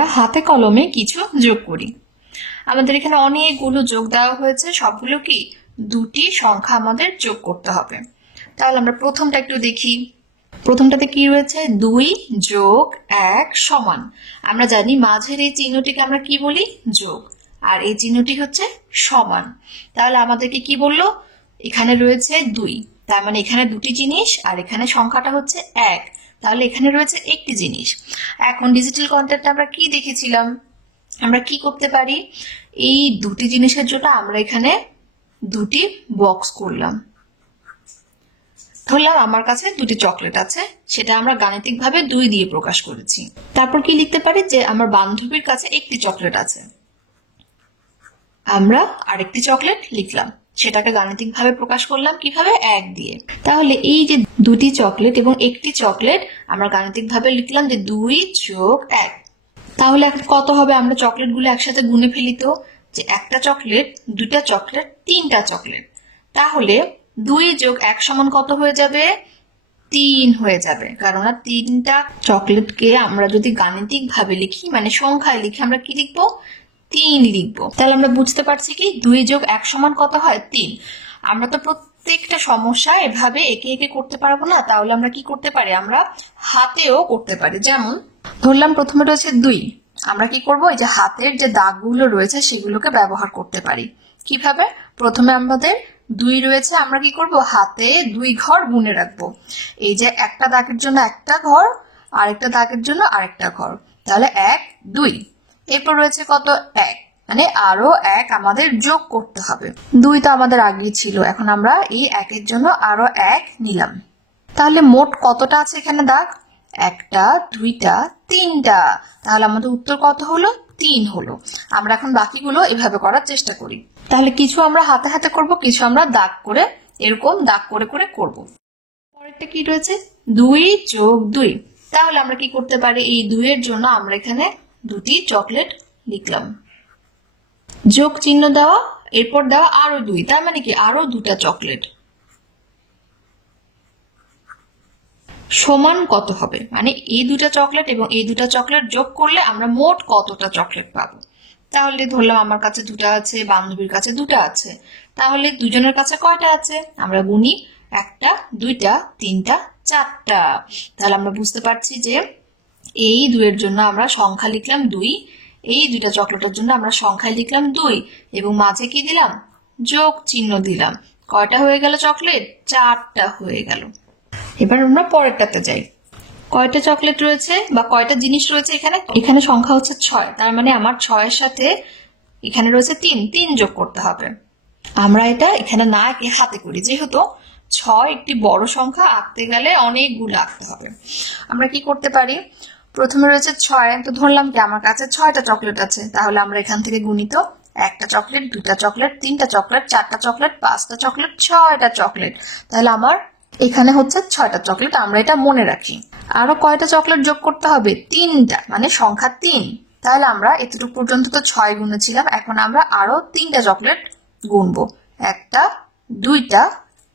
আমরা হাতে কলমে কিছু যোগ করি। আমাদের এখানে অনেকগুলো যোগ দেওয়া হয়েছে, সবগুলো কি দুটি সংখ্যা আমাদের যোগ করতে হবে। তাহলে আমরা প্রথমটা একটু দেখি। প্রথমটাতে কি রয়েছে? 2 যোগ 1 সমান। আমরা জানি মাঝের এই চিহ্নটিকে আমরা কি বলি? যোগ, আর এই চিহ্নটি হচ্ছে সমান। তাহলে আমাদেরকে কি বললো? এখানে রয়েছে 2, তার মানে এখানে দুটি জিনিস আর এখানে সংখ্যাটা হচ্ছে 1, তাহলে এখানে রয়েছে একটি জিনিস। এখন ডিজিটাল কন্টেন্টে আমরা কি দেখেছিলাম? আমরা কি করতে পারি? এই দুটি জিনিসের জন্য আমরা এখানে দুটি বক্স করলাম। ধরলাম আমার কাছে দুটি চকলেট আছে, সেটা আমরা গাণিতিকভাবে 2 দিয়ে প্রকাশ করেছি। তারপর কি লিখতে পারি? যে আমার বান্ধবীর কাছে একটি চকলেট আছে, আমরা আরেকটি চকলেট লিখলাম, সেটাকে গাণিতিকভাবে প্রকাশ করলাম কিভাবে? 1 দিয়ে। তাহলে এই যে দুটি চকলেট এবং একটি চকলেট আমরা গাণিতিকভাবে লিখলাম যে 2 যোগ 1। তাহলে এখন কত হবে? আমরা চকলেটগুলো একসাথে গুনে ফেলি তো, যে একটা চকলেট, দুটা চকলেট, তিনটা চকলেট। তাহলে 2 যোগ 1 সমান কত হয়ে যাবে? 3 হয়ে যাবে। কারণ তিনটা চকলেটকে আমরা যদি গাণিতিক ভাবে লিখি, মানে সংখ্যায় লিখি, আমরা কি লিখবো? 3 লিখবো। তাহলে আমরা বুঝতে পারছি কি 2 যোগ 1 সমান কত হয়? 3। আমরা তো প্রত্যেকটা সমস্যা এভাবে একে একে করতে পারবো না, তাহলে আমরা কি করতে পারি? আমরা হাতেও করতে পারি। যেমন ধরলাম প্রথমে রয়েছে 2, আমরা কি করব? এই যে হাতের যে দাগগুলো রয়েছে সেগুলোকে ব্যবহার করতে পারি। কিভাবে? প্রথমে আমাদের 2 রয়েছে, আমরা কি করব? হাতে 2 ঘর গুনে রাখবো। এই যে একটা দাগের জন্য একটা ঘর, আরেকটা দাগের জন্য আরেকটা ঘর, তাহলে 1 2। এরপর রয়েছে কত? 1, মানে আরো 1 আমাদের যোগ করতে হবে। 2 তো আমাদের আগেই ছিল, এখন আমরা এই 1 এর জন্য আরো 1 নিলাম। তাহলে মোট কতটা আছে এখানে দাগ? একটা, দুইটা, তিনটা। তাহলে আমাদের উত্তর কত হলো? 3 হলো। আমরা এখন বাকিগুলো এভাবে করার চেষ্টা করি। তাহলে কিছু আমরা হাতে হাতে করব, কিছু আমরা দাগ করে, এরকম দাগ করে করে করব। পরেরটা কি রয়েছে? 2 যোগ 2। তাহলে আমরা কি করতে পারি? এই 2 এর জন্য আমরা এখানে দুটি চকলেট লিখলাম, যোগ চিহ্ন দেওয়া, এরপর দেওয়া আরো 2, তার মানে কি আরো দুটা চকলেট। সমান কত হবে? মানে এই দুটা চকলেট এবং এই দুটা চকলেট যোগ করলে আমরা মোট কতটা চকলেট পাবো? তাহলে ধরলাম আমার কাছে দুটা আছে, বান্ধবীর কাছে দুটা আছে, তাহলে দুজনের কাছে কয়টা আছে? আমরা গুনি, একটা, দুইটা, তিনটা, চারটা। তাহলে আমরা বুঝতে পারছি যে এই 2 এর জন্য আমরা সংখ্যা লিখলাম 2, এই দুইটা চকলেটের জন্য আমরা সংখ্যায় লিখলাম 2 এবং মাঝে কি দিলাম? যোগ চিহ্ন দিলাম। কয়টা হয়ে গেল চকলেট? 4টা হয়ে গেল। এবার আমরা পরেরটাতে যাই। কয়টা চকলেট রয়েছে বা কয়টা জিনিস রয়েছে এখানে? এখানে সংখ্যা হচ্ছে 6, তার মানে আমার 6 এর সাথে এখানে রয়েছে 3 যোগ করতে হবে। আমরা এটা এখানে না এঁকে হাতে করি, যেহেতু 6 একটি বড় সংখ্যা, আঁকতে গেলে অনেকগুলো আঁকতে হবে। আমরা কি করতে পারি? প্রথমে রয়েছে 6, তো ধরলাম কি আমার কাছে 6টা চকলেট আছে, তাহলে আমরা এখান থেকে গুণিত একটা চকলেট, দুটা চকলেট, তিনটা চকলেট, চারটা চকলেট, 5টা চকলেট, 6টা চকলেট। তাহলে আমার এখানে হচ্ছে 6টা চকলেট, আমরা এটা মনে রাখি। আরো কয়টা চকলেট যোগ করতে হবে? 3টা, মানে সংখ্যা 3। তাহলে আমরা এতটুকু পর্যন্ত তো 6 গুনেছিলাম, এখন আমরা আরো 3টা চকলেট গুনবো, একটা, দুইটা,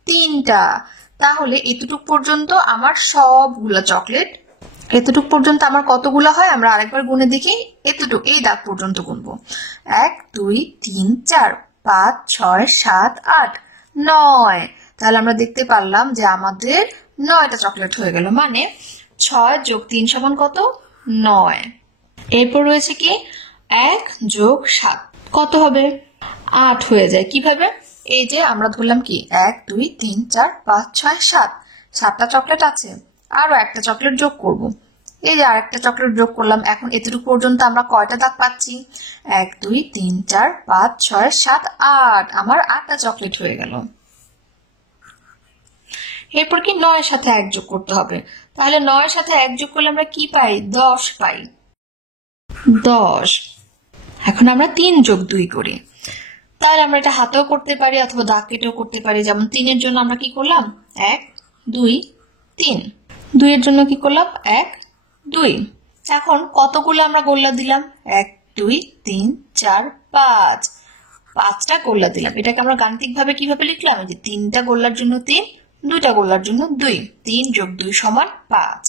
তিনটা। তাহলে এতটুকু পর্যন্ত আমার সবগুলা চকলেট, এতটুকু পর্যন্ত আমার কতগুলো হয়? আমরা আরেকবার গুনে দেখি। এতটুকু, এই দাগ পর্যন্ত গুনবো, 1 2 3 4 5 6 7 8 9। তাহলে আমরা দেখতে পারলাম যে আমাদের 9টা চকলেট হয়ে গেল, মানে 6 যোগ 3 সমান কত? 9। এরপর রয়েছে কি 1 যোগ 7, কত হবে? 8 হয়ে যায়। কিভাবে? এই যে আমরা ধরলাম কি 1 2 3 4 5 6 7, 7টা চকলেট আছে, আরো একটা চকলেট যোগ করব। এই যে আরেকটা চকলেট যোগ করলাম। এখন এতটুকু পর্যন্ত আমরা কয়টা দাগ পাচ্ছি? 1 2 3 4 5 6 7 8, আমার 8টা চকলেট হয়ে গেল। এরপর কি 9 এর সাথে 1 যোগ করতে হবে। তাহলে 9 এর সাথে 1 যোগ করলে আমরা কি পাই? 10 পাই, 10। এখন আমরা 3 যোগ 2 করি। তাহলে আমরা এটা হাতেও করতে পারি অথবা দাগ কেটেও করতে পারি। যেমন 3 এর জন্য আমরা কি করলাম? 1 2 3। 2 এর জন্য কি করলাম? 1 2। এখন কতগুলো আমরা গোল্লা দিলাম? 1 2 3 4 5, 5টা গোল্লা দিলাম। এটাকে আমরা গাণিতিক ভাবে কিভাবে লিখলাম? যে 3টা গোল্লার জন্য 3, দুইটা গোলার জন্য 2, 3 যোগ 2 সমান 5।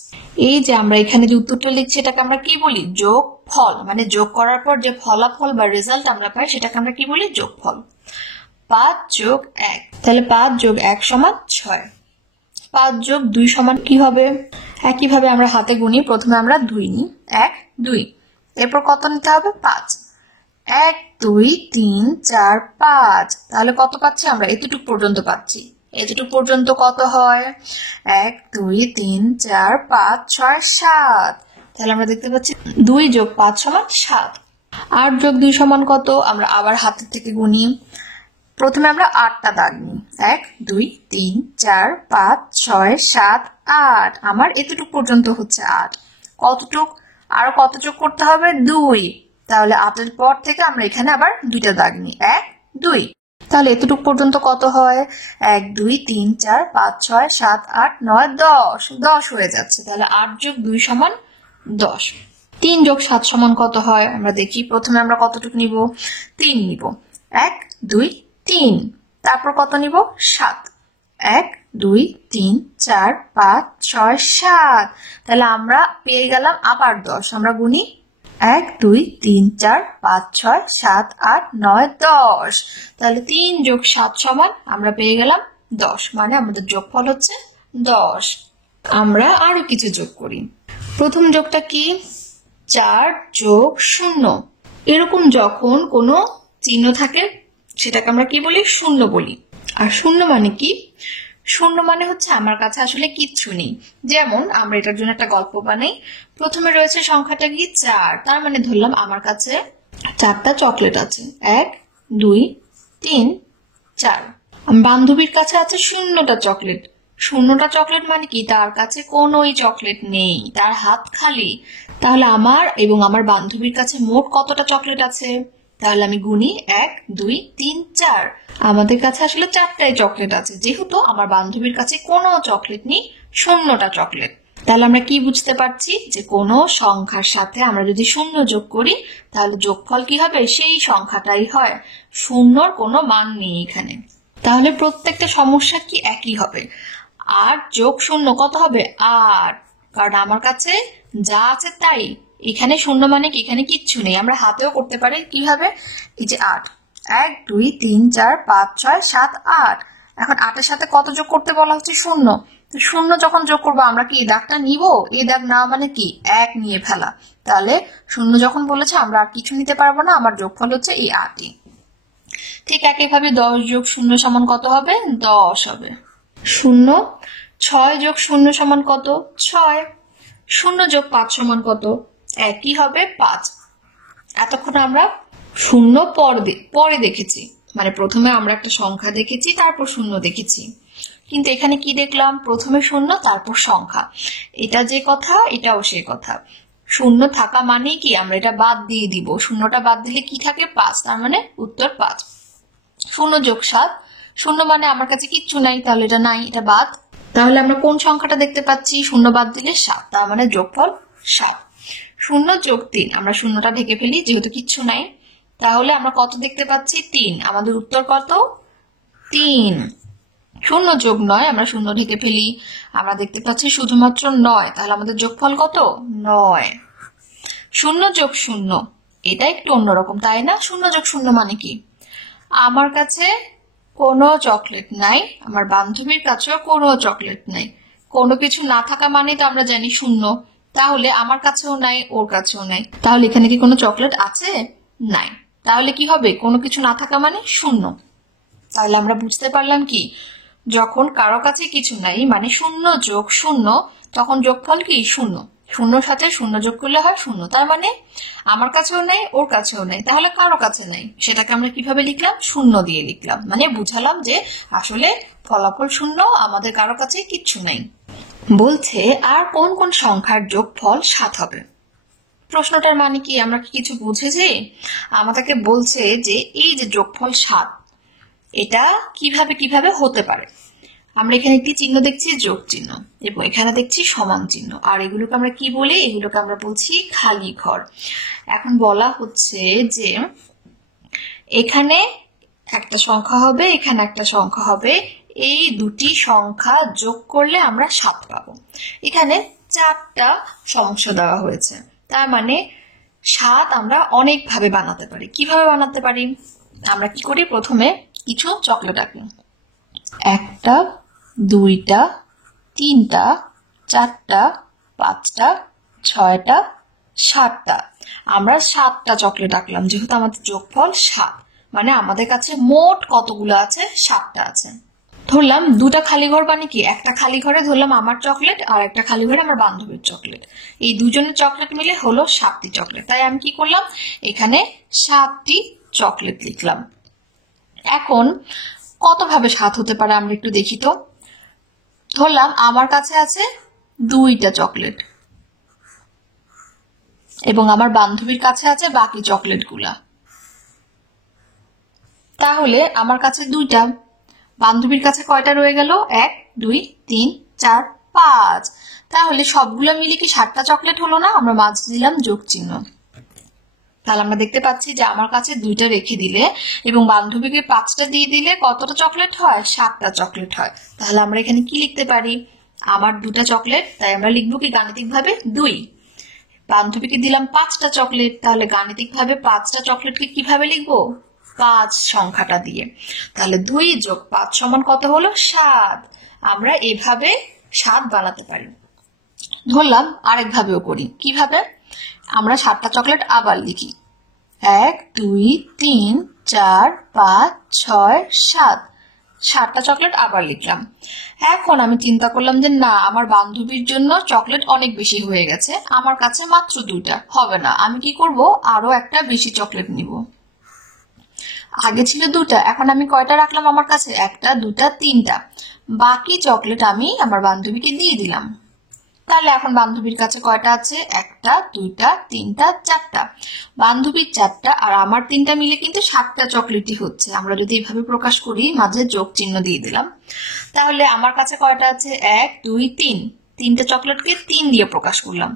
এই যে আমরা এখানে যে উত্তরটা লিখছি এটাকে আমরা কি বলি? যোগফল। মানে যোগ করার পর যে ফলাফল বা রেজাল্ট আমরা পাই সেটাকে আমরা কি বলি? যোগফল। 5 যোগ 1, তাহলে 5 যোগ 1 সমান 6। 5 যোগ 2 সমান কি হবে? একইভাবে আমরা হাতে গুনি, প্রথমে আমরা 2 নিই, 1 2, এরপর কত নিতে হবে? 5। 1 2 3 4 5, তাহলে কত পাচ্ছি আমরা? এতটুকু পর্যন্ত পাচ্ছি। এতটুকু পর্যন্ত কত হয়? 1 2 3 4 5 6 7, তাহলে আমরা দেখতে পাচ্ছি 2 যোগ 5 সমান 7। 8 যোগ 2 সমান কত? আমরা আবার হাতের থেকে গুনি, প্রথমে আমরা 8টা দাগ নিই, 1 2 3 4 5 6 7 8, আমার এতটুকু পর্যন্ত হচ্ছে 8। কতটুক আর কত যোগ করতে হবে? 2, তাহলে 8 এর পর থেকে আমরা এখানে আবার 2টা দাগ নিই, 1 2, তাহলে এতটুকু পর্যন্ত কত হয়? 1 2 3 4 5 6 7 8 9 10, 10 হয়ে যাচ্ছে। তাহলে 8 যোগ 2 সমান 10। 3 যোগ 7 সমান কত হয়? আমরা দেখি, প্রথমে আমরা কতটুকু নিব? 3 নিব, 1 2 3, তারপর কত নিব? 7, 1 2 3 4 5 6 7, তাহলে আমরা পেয়ে গেলাম আবার 10। আমরা গুনি, 1 2 3 4 5 6 7 8 9 10, তাহলে 3 যোগ 7 সমান আমরা পেয়ে গেলাম 10, মানে আমাদের যোগফল হচ্ছে 10। আমরা আরো কিছু যোগ করি। প্রথম যোগটা কি? 4 যোগ 0। এরকম যখন কোনো চিহ্ন থাকে সেটাকে আমরা কি বলি? শূন্য বলি। আর শূন্য মানে কি? শূন্য মানে হচ্ছে আমার কাছে আসলে কিচ্ছু নেই। যেমন আমরা এটার জন্য একটা গল্প বানাই। প্রথমে রয়েছে সংখ্যাটা কি? 4, তার মানে ধরলাম আমার কাছে 4টা চকলেট আছে, 1 2 3 4। বান্ধবীর কাছে আছে 0টা চকলেট। 0টা চকলেট মানে কি? তার কাছে কোনোই চকলেট নেই, তার হাত খালি। তাহলে আমার এবং আমার বান্ধবীর কাছে মোট কতটা চকলেট আছে? তাহলে আমি গুনি, 1 2 3 4। আমাদের কাছে আসলে 4টাই চকলেট আছে, যেহেতু আমার বান্ধবীর কাছে কোনো চকলেট নেই, 0টা চকলেট। তাহলে আমরা কি বুঝতে পারছি? যে কোনো সংখ্যার সাথে আমরা যদি 0 যোগ করি তাহলে যোগফল কি হবে? সেই সংখ্যাটাই হয়। 0র কোনো মান নেই এখানে। তাহলে প্রত্যেকটা সমস্যা কি একই হবে? 8 যোগ 0 কত হবে? 8, কারণ আমার কাছে যা আছে তাই। এখানে 0 মানে কি? এখানে কিচ্ছু নেই। আমরা হাতেও করতে পারি। কিভাবে? এই যে 8, 1 2 3 4 5 6 7 8, এখন 8 এর সাথে কত যোগ করতে বলা হচ্ছে? 0। তো 0 যখন যোগ করবো আমরা কি এই দাগটা নিব? এই দাগ না মানে কি? 1 নিয়ে ফেলা। তাহলে 0 যখন বলেছে আমরা আর কিছু নিতে পারবো না, আমার যোগফল হচ্ছে এই 8ই। ঠিক একইভাবে 10 যোগ 0 সমান কত হবে? 10 হবে। 0 6 যোগ 0 সমান কত? 6। 0 যোগ 5 সমান কত? একই হবে 5। এতক্ষণ আমরা 0 পরে দেখেছি, মানে প্রথমে আমরা একটা সংখ্যা দেখেছি, তারপর 0 দেখেছি। কিন্তু এখানে কি দেখলাম? প্রথমে 0 তারপর সংখ্যা। এটা যে কথা এটাও সে কথা। 0 থাকা মানে কি? আমরা এটা বাদ দিয়ে দিব। 0টা বাদ দিলে কি থাকে? 5, তার মানে উত্তর 5। 0 যোগ 7, 0 মানে আমার কাছে কিচ্ছু নাই, তাহলে এটা নাই, এটা বাদ। তাহলে আমরা কোন সংখ্যাটা দেখতে পাচ্ছি? 0 বাদ দিলে 7, তার মানে যোগফল 7। 0 যোগ 3, আমরা 0টা ঢেকে ফেলি যেহেতু কিচ্ছু নাই। তাহলে আমরা কত দেখতে পাচ্ছি? 3, আমাদের উত্তর কত? 3। 0 যোগ 9, আমরা 0 ঢেকে ফেলি, আমরা দেখতে পাচ্ছি শুধুমাত্র 9, তাহলে আমাদের যোগফল কত? 9। 0 যোগ 0, এটা একটু অন্যরকম, তাই না? 0 যোগ 0 মানে কি? আমার কাছে কোনো চকলেট নাই, আমার বান্ধবীর কাছেও কোনো চকলেট নাই। কোনো কিছু না থাকা মানে তো আমরা জানি 0, তাহলে আমার কাছেও নাই, ওর কাছেও নাই। তাহলে এখানে কি কোনো চকলেট আছে? নাই। তাহলে কি হবে? কোনো কিছু না থাকা মানে 0। তাহলে আমরা বুঝতে পারলাম কি? যখন কারো কাছে কিছু নাই মানে 0 যোগ 0, তখন যোগফল কি? 0। 0 সাথে 0 যোগ করলে হয় 0, তার মানে আমার কাছেও নেই, ওর কাছেও নেই, তাহলে কারো কাছে নেই। সেটাকে আমরা কিভাবে লিখলাম? 0 দিয়ে লিখলাম, মানে বুঝালাম যে আসলে ফলাফল 0, আমাদের কারো কাছে কিচ্ছু নেই। বলছে আর কোন কোন সংখ্যার যোগফল 7 হবে? প্রশ্নটার মানে কি? আমরা কি কিছু বুঝেছি? আমাদেরকে বলছে যে এই যে যোগফল 7, এটা কিভাবে কিভাবে হতে পারে। আমরা এখানে একটি চিহ্ন দেখছি, যোগ চিহ্ন, এবং এখানে দেখছি সমান চিহ্ন। আর এগুলোকে আমরা কি বলি? এগুলোকে আমরা বলছি খালি ঘর। এখন বলা হচ্ছে যে এখানে একটা সংখ্যা হবে, এখানে একটা সংখ্যা হবে, এই দুটি সংখ্যা যোগ করলে আমরা 7 পাবো। এখানে 4টা সমস্যা দেওয়া হয়েছে, তার মানে 7 আমরা অনেকভাবে বানাতে পারি। কিভাবে বানাতে পারি? আমরা কি করি, প্রথমে কিছু চকলেট আঁকি। 1টা 2টা 3টা 4টা 5টা 6টা 7টা। আমরা 7টা চকলেট আঁকলাম, যেহেতু আমাদের যোগফল 7, মানে আমাদের কাছে মোট কতগুলো আছে? 7টা আছে। ধরলাম 2টা খালি ঘর, মানে কি, একটা খালি ঘরে ধরলাম আমার চকলেট আর একটা খালি ঘরে আমার বান্ধবীর চকলেট। এই দুজনের চকলেট মিলে হলো 7টি চকলেট। তাই আমি কি করলাম, এখানে 7টি চকলেট লিখলাম। এখন কতভাবে 7 হতে পারে আমরা একটু দেখি তো। ধরলাম আমার কাছে আছে 2টা চকলেট এবং আমার বান্ধবীর কাছে আছে বাকি চকলেটগুলা। তাহলে আমার কাছে 2টা, বান্ধবীর কাছে কয়টা রয়ে গেল? 1 2 3 4 5। তাহলে সবগুলো মিলে কি 7টা চকলেট হলো না? আমরা মাঝে দিলাম যোগ চিহ্ন। তাহলে আমরা দেখতে পাচ্ছি যে আমার কাছে 2টা রেখে দিলে এবং বান্ধবীকে 5টা দিয়ে দিলে কতটা চকলেট হয়? 7টা চকলেট হয়। তাহলে আমরা এখানে কি লিখতে পারি? আমার 2টা চকলেট, তাই আমরা লিখবো কি গাণিতিকভাবে 2। বান্ধবীকে দিলাম 5টা চকলেট, তাহলে গাণিতিকভাবে 5টা চকলেটকে কিভাবে লিখবো? 5 সংখ্যাটা দিয়ে। তাহলে 2 যোগ 5 সমান কত হলো? 7। আমরা এভাবে 7 বানাতে পারি। ধরলাম আরেকভাবেও করি। কিভাবে? আমরা 7টা চকলেট আবার লিখি। 1 2 3 4 5 6 7। 7টা চকলেট আবার লিখলাম। এখন আমি চিন্তা করলাম যে না, আমার বান্ধবীর জন্য চকলেট অনেক বেশি হয়ে গেছে, আমার কাছে মাত্র 2টা হবে না। আমি কি করব, আরো একটা বেশি চকলেট নিব। আগে ছিল 2টা, এখন আমি কয়টা রাখলাম আমার কাছে? 1টা 2টা 3টা। বাকি চকলেট আমি আমার বান্ধবীকে দিয়ে দিলাম। তাহলে এখন বান্ধবীর কাছে কয়টা আছে? 1টা 2টা 3টা 4টা। বান্ধবীর 4টা আর আমার 3টা মিলে কিন্তু 7টা চকলেটই হচ্ছে। আমরা যদি এইভাবে প্রকাশ করি, মাঝে যোগ চিহ্ন দিয়ে দিলাম, তাহলে আমার কাছে কয়টা আছে? 1 2 3। 3টা চকলেটকে 3 দিয়ে প্রকাশ করলাম,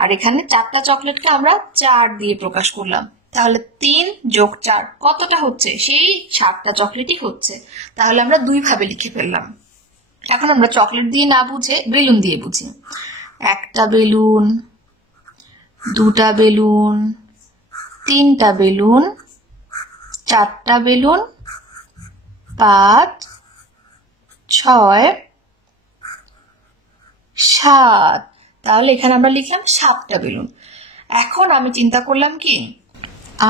আর এখানে 4টা চকলেটকে আমরা 4 দিয়ে প্রকাশ করলাম। তাহলে 3 যোগ 4 কতটা হচ্ছে? সেই 7টা চকলেটই হচ্ছে। তাহলে আমরা 2 ভাবে লিখে ফেললাম। এখন আমরা চকলেট দিয়ে না বুঝে বেলুন দিয়ে বুঝি। 1টা বেলুন 2টা বেলুন 3টা বেলুন 4টা বেলুন 5 6 7। তাহলে এখানে আমরা লিখলাম 7টা বেলুন। এখন আমি চিন্তা করলাম কি,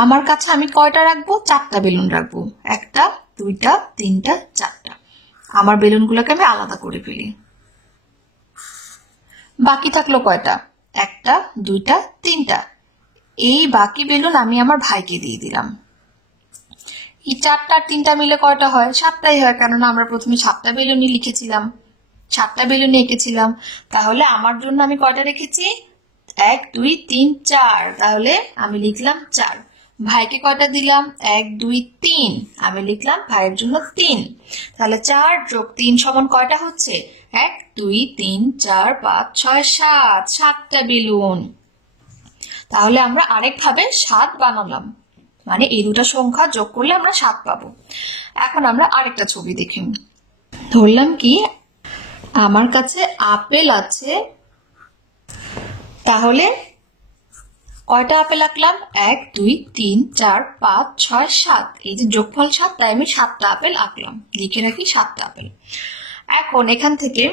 আমার কাছে আমি কয়টা রাখবো? 4টা বেলুন রাখবো। 1টা 2টা 3টা 4টা। আমার বেলুনগুলোকে আমি আলাদা করে ফেলি। বাকি থাকলো কয়টা? 1টা 2টা 3টা। এই বাকি বেলুন আমি আমার ভাইকে দিয়ে দিলাম। এই 4টা আর 3টা মিলে কয়টা হয়? 7টাই হয়, কেননা আমরা প্রথমে 7টা বেলুনই লিখেছিলাম, 7টা বেলুন এঁকেছিলাম। তাহলে আমার জন্য আমি কয়টা রেখেছি? 1 2 3 4। তাহলে আমি লিখলাম 4। ভাইকে কয়টা দিলাম? 1 2 3। আমি লিখলাম ভাইয়ের জন্য 3। তাহলে 4 যোগ 3 সমান কয়টা হচ্ছে? 1 2 3 4 5 6 7। 7টা বেলুন। তাহলে আমরা আরেকভাবে 7 বানালাম, মানে এই দুটো সংখ্যা যোগ করলে আমরা 7 পাবো। এখন আমরা আরেকটা ছবি দেখি। ধরলাম কি, আমার কাছে আপেল আছে, তাহলে কয়টা আপেল আঁকলাম? 1 2 3 4 5 6 7। এই যে যোগফল 7, তাই আমি 7টা আপেল আঁকলাম। লিখে রাখি 7টা আপেল। এখন এখান থেকে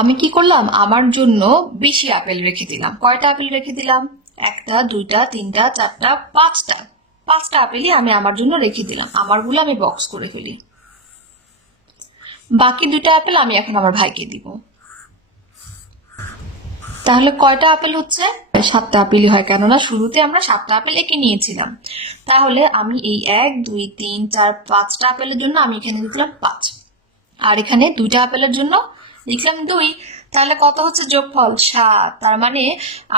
আমি কি করলাম, আমার জন্য বেশি আপেল রেখে দিলাম। কয়টা আপেল রেখে দিলাম? 1টা 2টা 3টা 4টা 5টা। 5টা আপেলই আমি আমার জন্য রেখে দিলাম। আমারগুলো আমি বক্স করে ফেলি। বাকি 2টা আপেল আমি এখন আমার ভাইকে দিব। তাহলে কয়টা আপেল হচ্ছে? 7টা আপেলই হয়, কেননা শুরুতে আমরা 7টা আপেল এঁকে নিয়েছিলাম। তাহলে আমি এই 1 2 3 4 5টা আপেলের জন্য আমি এখানে লিখলাম 5, আর এখানে 2টা আপেলের জন্য লিখলাম 2। তাহলে কত হচ্ছে? যোগফল 7। তার মানে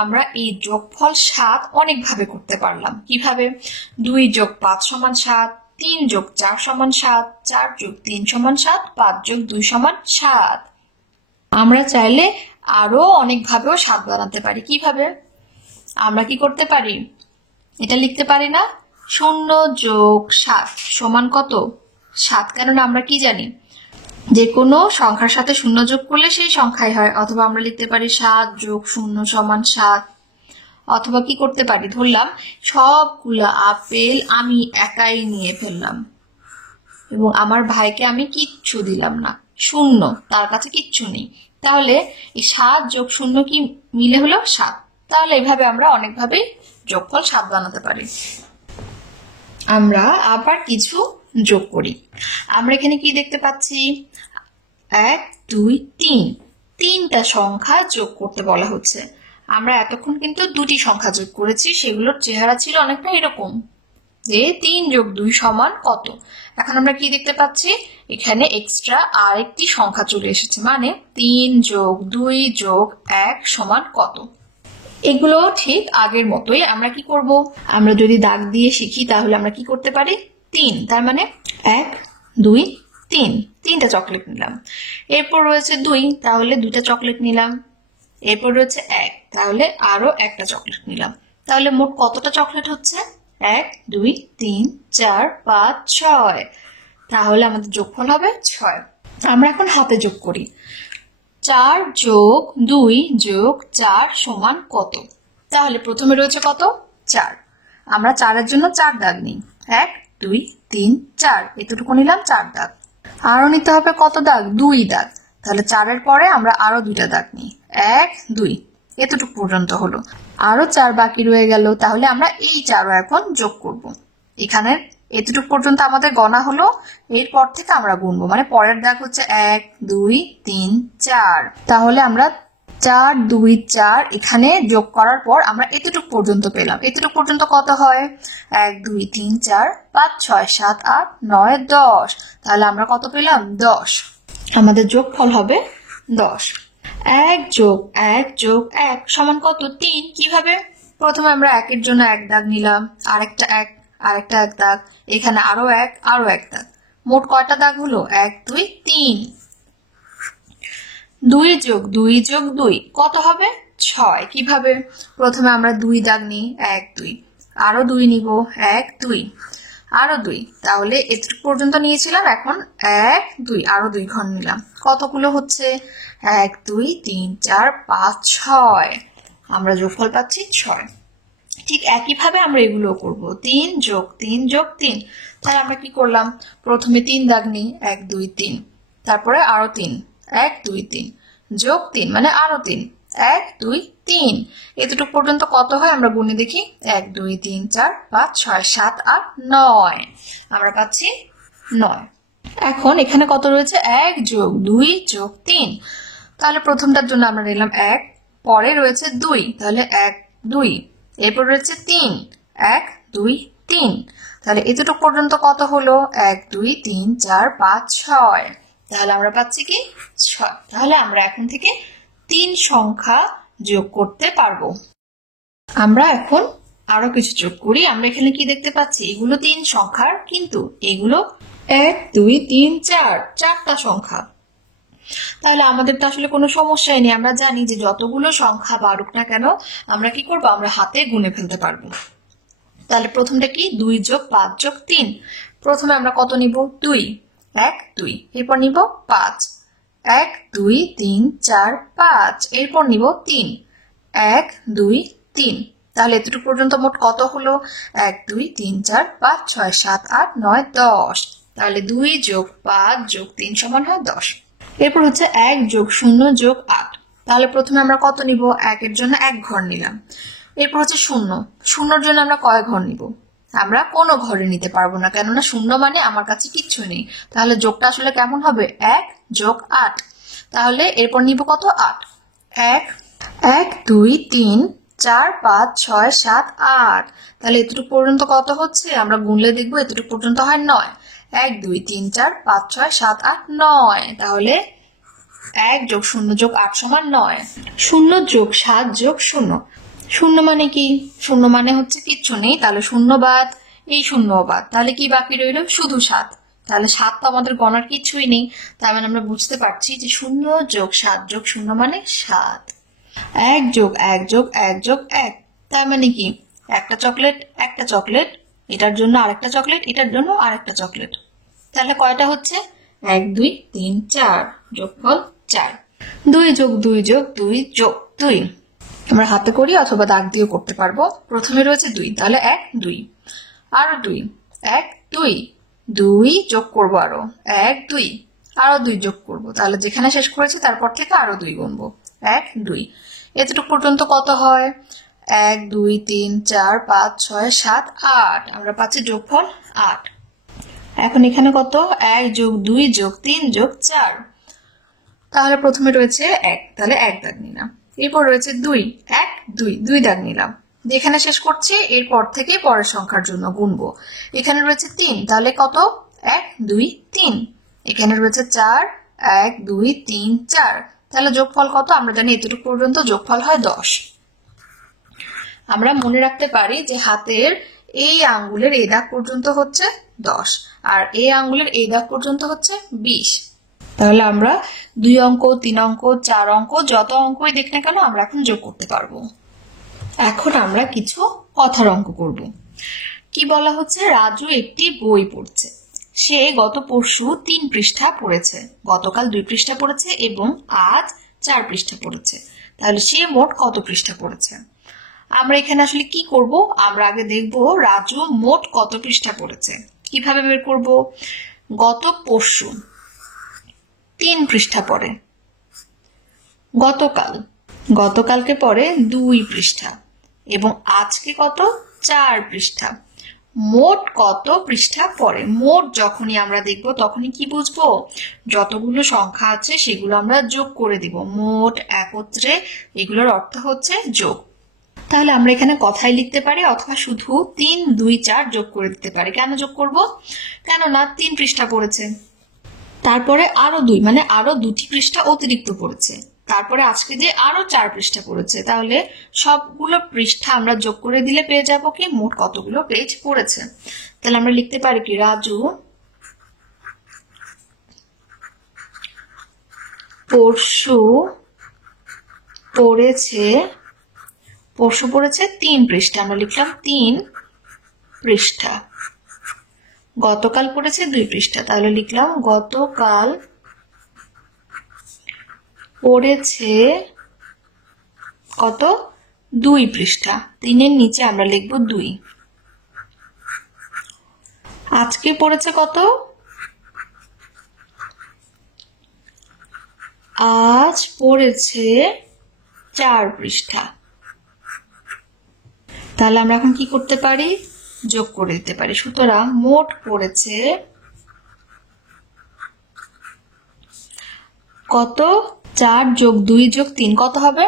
আমরা এই যোগফল 7 অনেক ভাবে করতে পারলাম। কিভাবে? 2 যোগ 5 সমান 7, 3 যোগ 4 সমান 7, 4 যোগ 3 সমান 7, 5 যোগ 2 সমান 7। আমরা চাইলে আরো অনেক ভাবেও 7 বানাতে পারি। কিভাবে? আমরা কি করতে পারি, এটা লিখতে পারি না, 0 যোগ 7 সমান কত? 7। কেননা আমরা কি জানি, যে কোনো সংখ্যার সাথে শূন্য যোগ করলে সেই সংখ্যাই হয়, অথবা আমরা লিখতে পারি 7 যোগ 0 সমান 7। অথবা কি করতে পারি, ধরলাম সবগুলা আপেল আমি একাই নিয়ে ফেললাম এবং আমার ভাইকে আমি কিচ্ছু দিলাম না, শূন্য, তার কাছে কিচ্ছু নেই। তাহলে এই 7 যোগ 0 কি মিলে হলো 7। তাহলে এইভাবে আমরা অনেকভাবেই যোগফল 7 বানাতে পারি। আমরা আবার কিছু যোগ করি। আমরা এখানে কি দেখতে পাচ্ছি, 1 2 3, তিনটা সংখ্যা যোগ করতে বলা হচ্ছে। আমরা এতক্ষণ কিন্তু দুটি সংখ্যা যোগ করেছি, সেগুলোর চেহারা ছিল অনেকটা এরকম যে 3 যোগ 2 সমান কত। এখন আমরা কি দেখতে পাচ্ছি, এখানে এক্সট্রা আরেকটি সংখ্যা চলে এসেছে, মানে 3 যোগ 2 যোগ 1 সমান কত। এগুলো ঠিক আগের মতোই। আমরা কি করব, আমরা যদি দাগ দিয়ে শিখি তাহলে আমরা কি করতে পারি, 3, তার মানে 1 2 3, তিনটা চকলেট নিলাম। এরপর রয়েছে 2, তাহলে দুটা চকলেট নিলাম। এরপর রয়েছে 1, তাহলে আরো একটা চকলেট নিলাম। তাহলে মোট কতটা চকলেট হচ্ছে, 1 2 3 4 5 6। তাহলে আমাদের যোগফল হবে 6। আমরা এখন হাতে যোগ করি। 4 যোগ 2 যোগ 4 সমান কত। তাহলে প্রথমে রয়েছে কত, 4। আমরা 4-এর জন্য 4 দাগ নিই, 1 2 3 4, এতটুকু নিলাম 4 দাগ। আরো নিতে হবে কত দাগ, 2 দাগ। তাহলে 4-এর পরে আমরা আরো 2টা দাগ নিই, 1 2, এতটুকু পর্যন্ত হলো। আরো 4 বাকি রয়ে গেল, তাহলে আমরা এই 4ও এখন যোগ করব। এখানে এতটুকু পর্যন্ত আমাদের গণা হলো, এরপর থেকে আমরা গুনবো, মানে পরের দাগ হচ্ছে 1 2 3 4। তাহলে আমরা 4 2 4 এখানে যোগ করার পর আমরা এতটুকু পর্যন্ত পেলাম। এতটুকু পর্যন্ত কত হয়, 1 2 3 4 5 6 7 8 9 10। তাহলে আমরা কত পেলাম, 10। আমাদের যোগফল হবে 10। 1 যোগ 1 যোগ 1 সমান কত, 3। কিভাবে, প্রথমে আমরা 1-এর জন্য 1 দাগ নিলাম, আরেকটা 1 আরেকটা 1 দাগ, এখানে আরো 1 আরো 1 দাগ। মোট কয়টা দাগ হলো, 1 2 3। 2 যোগ 2 যোগ 2 কত হবে, 6। কিভাবে, প্রথমে আমরা 2 দাগ নিই, 1 2, আরো 2 নিব, 1 2 আরো 2। তাহলে এতটুকু পর্যন্ত নিয়েছিলাম, এখন 1 2 আরো 2 ঘর নিলাম। কতগুলো হচ্ছে, 1 2 3 4 5 6। আমরা যোগফল পাচ্ছি 6। ঠিক একইভাবে আমরা এগুলো করব, 3 যোগ 3 যোগ 3। তাহলে আমরা কি করলাম, প্রথমে 3 দাগ নিই, 1 2 3, তারপরে আরো 3, 1 2 3 যোগ 3 মানে আরো 3, 1 2 3। এতটুকু পর্যন্ত কত হয় আমরা গুনে দেখি, 1 2 3 4 5 6 7 8 9। আমরা পাচ্ছি 9। এখন এখানে কত রয়েছে, 1 যোগ 2 যোগ 3। তাহলে প্রথমটার জন্য আমরা নিলাম 1, পরে রয়েছে 2, তাহলে 1 2। এরপর রয়েছে 3, 1 2 3। তাহলে এতটুকু পর্যন্ত কত হলো, 1 2 3 4 5 6। তাহলে আমরা পাচ্ছি কি, 6। তাহলে আমরা এখন থেকে 3 সংখ্যা যোগ করতে পারবো। আমরা এখন আরো কিছু যোগ করি। আমরা এখানে কি দেখতে পাচ্ছি, এগুলো 3 সংখ্যার, কিন্তু এগুলো 1 2 3 4, 4টা সংখ্যা। তাহলে আমাদের তো আসলে কোনো সমস্যাই নেই। আমরা জানি যে যতগুলো সংখ্যা বাড়ুক না কেন আমরা কি করবো, আমরা হাতে গুনে ফেলতে পারবো। তাহলে প্রথমটা কি, 2 যোগ 5 যোগ 3। প্রথমে আমরা কত নিব, 2 1 2, এরপর নিব 5 1 2 3 4 5, এরপর নিব 3 1 2 3। তাহলে এতটুকু পর্যন্ত মোট কত হলো, 1 2 3 4 5 6 7 8 9 10। তাহলে 2 যোগ 5 যোগ 3 সমান হয় 10। এরপর হচ্ছে 1 যোগ 0 যোগ 8। তাহলে প্রথমে আমরা কত নিব, 1-এর জন্য 1 ঘর নিলাম। এরপর হচ্ছে 0, 0-র জন্য আমরা কয় ঘর নিব, আমরা কোনো ঘরে নিতে পারবো না, কেননা 0 মানে আমার কাছে কিচ্ছু নেই। তাহলে যোগটা আসলে কেমন হবে, 1 যোগ 8। তাহলে এরপর নিব কত, 8। 1 1 2 3 4 5 6 7 8। তাহলে এতটুকু পর্যন্ত কত হচ্ছে, আমরা গুনলে দেখবো এতটুকু পর্যন্ত হয় 9। 1 2 3 4 5 6 7 8 9। তাহলে 1 যোগ 0 যোগ 8 সমান 9। 0 যোগ 7 যোগ 0। 0 মানে কি, 0 মানে হচ্ছে কিচ্ছু নেই, তাহলে 0 বাদ, এই 0 বাদ, তাহলে কি বাকি রইল, শুধু 7। তাহলে 7 তো আমাদের গণার কিছুই নেই, তার মানে আমরা বুঝতে পারছি যে 0 যোগ 7 যোগ 0 মানে 7। 1 যোগ 1 যোগ 1 যোগ 1, তার মানে কি, একটা চকলেট একটা চকলেট, এটার জন্য আরেকটা চকলেট, এটার জন্য আরেকটা চকলেট। তাহলে কয়টা হচ্ছে, 1 2 3 4 যোগফল 4। 2 যোগ 2 যোগ 2 যোগ 2 আমরা হাতে করি অথবা দাগ দিয়েও করতে পারবো। প্রথমে রয়েছে 2, তাহলে 1 2, আরো 2 1 2 2 যোগ করব, আরো 1 2 আরো 2 যোগ করব, তাহলে যেখানে শেষ করেছি তারপর থেকে আরো 2 গুনবো, 1 2। এতটুকু পর্যন্ত কত হয়? 1 2 3 4 5 6 7 8, আমরা পাচ্ছি যোগফল 8। এখন এখানে কত? 1 যোগ 2 যোগ 3 যোগ 4, তাহলে প্রথমে রয়েছে 1, তাহলে 1 দাগ নিলাম। এরপর রয়েছে 2 1 2 2 দাগ নিলাম। যেখানে শেষ করছি এরপর থেকে পরের সংখ্যার জন্য গুনবো। এখানে রয়েছে 3, তাহলে কত? 1 2 3। এখানে রয়েছে 4 1 2 3 4, তাহলে যোগফল কত? আমরা জানি এতটুকু পর্যন্ত যোগফল হয় 10। আমরা মনে রাখতে পারি যে হাতের এই আঙ্গুলের এই দাগ পর্যন্ত হচ্ছে 10 আর এই আঙ্গুলের এই দাগ পর্যন্ত হচ্ছে 20। তাহলে আমরা 2 অঙ্ক 3 অঙ্ক 4 অঙ্ক যত অঙ্কই দেখ না কেন আমরা এখন যোগ করতে পারবো। এখন আমরা কিছু কথার অঙ্ক করব। কি বলা হচ্ছে? রাজু একটি বই পড়ছে। সে গত পরশু 3 পৃষ্ঠা পড়েছে, গতকাল 2 পৃষ্ঠা পড়েছে এবং আজ 4 পৃষ্ঠা পড়েছে। তাহলে সে মোট কত পৃষ্ঠা পড়েছে? আমরা এখানে আসলে কি করব? আমরা আগে দেখব রাজু মোট কত পৃষ্ঠা পড়েছে। কিভাবে বের করব? গত পরশু 3 পৃষ্ঠা পড়ে, গতকালকে পড়ে 2 পৃষ্ঠা এবং আজকে কত? 4 পৃষ্ঠা। মোট কত পৃষ্ঠা পড়ে? মোট যখনই আমরা দেখব তখনই কি বুঝবো? যতগুলো সংখ্যা আছে সেগুলো আমরা যোগ করে দিব, মোট একত্রে, এগুলোর অর্থ হচ্ছে যোগ। তাহলে আমরা এখানে কথাই লিখতে পারি অথবা শুধু 3 2 4 যোগ করে দিতে পারি। কেন যোগ করব? কেননা 3 পৃষ্ঠা পড়েছে, তারপরে আরো 2 মানে আরো 2টি পৃষ্ঠা অতিরিক্ত পড়েছে, তারপরে আজকে দিয়ে আরো 4 পৃষ্ঠা পড়েছে। তাহলে সবগুলো পৃষ্ঠা আমরা যোগ করে দিলে পেয়ে যাব কি মোট কতগুলো পেজ পড়েছে। তাহলে আমরা লিখতে পারি কি রাজু পরশু পড়েছে 3 পৃষ্ঠা, আমরা লিখলাম 3 পৃষ্ঠা। গতকাল পড়েছে 2 পৃষ্ঠা, তাহলে লিখলাম গতকাল পড়েছে কত? 2 পৃষ্ঠা। 3 এর নিচে আমরা লিখব 2। আজকে পড়েছে কত? আজ পড়েছে 4 পৃষ্ঠা। তাহলে আমরা এখন কি করতে পারি? যোগ করে দিতে পারি। সুতরাং মোট পড়েছে কত? 4 যোগ 2 যোগ 3 কত হবে?